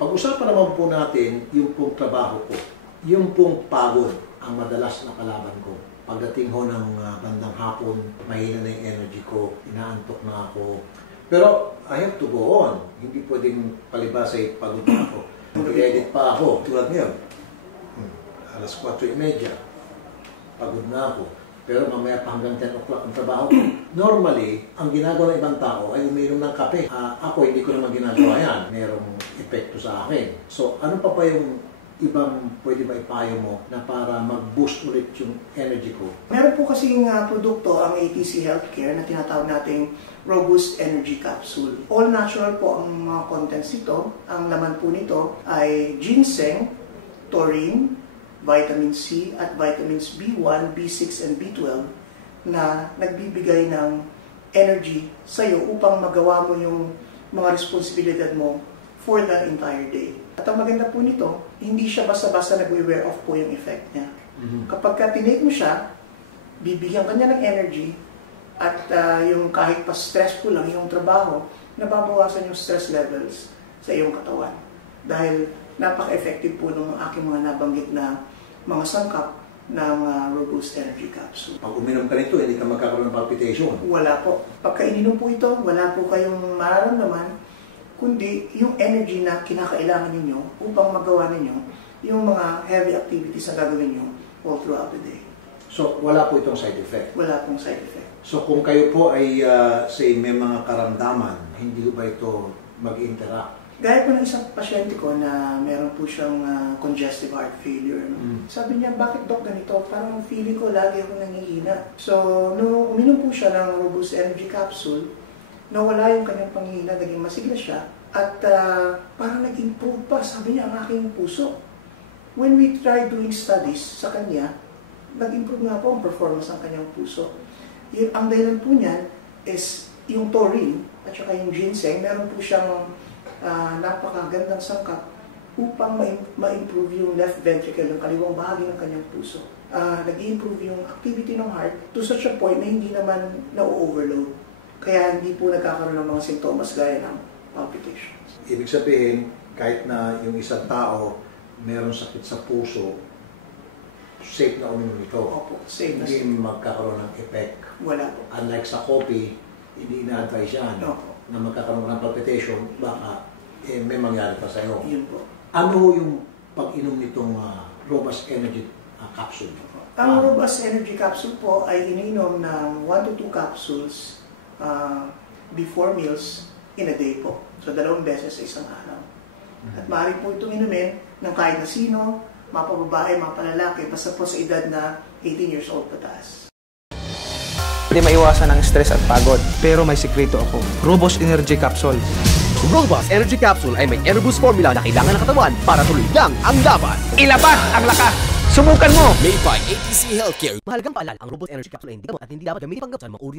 Pag-usapan naman po natin yung pong trabaho ko, yung pong pagod ang madalas na kalaban ko. Pagdating ho ng bandang hapon, mahina na yung energy ko, inaantok na ako. Pero I have to go on. Hindi pwedeng palibasa ay pagod na ako. Mag-edit pa ako, tulad ngayon. Alas 4:30, pagod na ako. Pero mamaya pa hanggang 10 o'clock ang trabaho ko. Normally, ang ginagawa ng ibang tao ay uminom ng kape. Ako, hindi ko naman ginagawa yan. Merong epekto sa akin. So, ano pa yung ibang pwede ba ipayo mo na para mag-boost ulit yung energy ko? Meron po kasing produkto ang ATC Healthcare na tinatawag nating Robust Energy Capsule. All natural po ang mga contents nito. Ang laman po nito ay ginseng, taurine, vitamin C at vitamins B1, B6, and B12 na nagbibigay ng energy sa iyo upang magawa mo yung mga responsibilidad mo for the entire day. At ang maganda po nito, hindi siya basta-basta nag-wear off po yung effect niya. Kapag ka tinake mo siya, bibigyan ka niya ng energy at yung kahit pa stressful lang yung trabaho, nababawasan yung stress levels sa iyong katawan. Dahil napaka-effective po ng aking mga nabanggit na mga sangkap ng Robust Energy Capsule. Pag uminom ka nito, hindi ka magkakaroon ng palpitation? Wala po. Pagka ininom po ito, wala po kayong mararamdaman, kundi yung energy na kinakailangan ninyo upang magawa ninyo yung mga heavy activities na gagawin nyo all throughout the day. So, wala po itong side effect? Wala pong side effect. So, kung kayo po ay, say, may mga karamdaman, hindi ba ito mag-interact? Gaya po ng isang pasyente ko na meron po siyang congestive heart failure. Sabi niya, bakit Doc ganito? Parang feeling ko lagi ako nangihina. So, nung uminom po siya ng Robust Energy Capsule, nawala yung kanyang panghihina, naging masigla siya, at parang nag-improve pa, sabi niya, ang aking puso. When we tried doing studies sa kanya, nag-improve nga po ang performance ng kanyang puso. Ang dahilan po niyan is yung taurine at saka yung ginseng, meron po siyang napakagandang sangkap upang ma-improve yung left ventricle, yung kaliwang bahagi ng kanyang puso. Nag-improve yung activity ng heart to such a point na hindi naman na-overload. Kaya hindi po nagkakaroon ng mga sintomas gaya ng palpitations. Ibig sabihin, kahit na yung isang tao meron sakit sa puso, safe na uminom ito. Opo, safe na. Hindi magkakaroon ng effect. Wala po. Unlike sa coffee, hindi ina-advise yan na magkakaroon ng palpitation, baka may mangyari pa sa'yo. Yun po. Ano yung pag-inom nitong Robust Energy Capsule? Ang Robust Energy Capsule po ay iniinom ng 1 to 2 capsules before meals in a day po. So, 2 beses sa isang araw. At maaari po itong inumin ng kahit na sino, mapababae, mapalalaki, basta po sa edad na 18 years old pataas. Hindi maiwasan ang stress at pagod. Pero may sikreto ako. Robust Energy Capsule. Robust Energy Capsule ay may Airbus formula na kailangan ng katawan para tuloy lang ang laban. Ilaban ang lakas! Subukan mo! Made by ATC Healthcare. Mahalagang paalala, ang Robust Energy Capsule ay hindi gamot at hindi dapat gamitin panggamot sa mga uri ng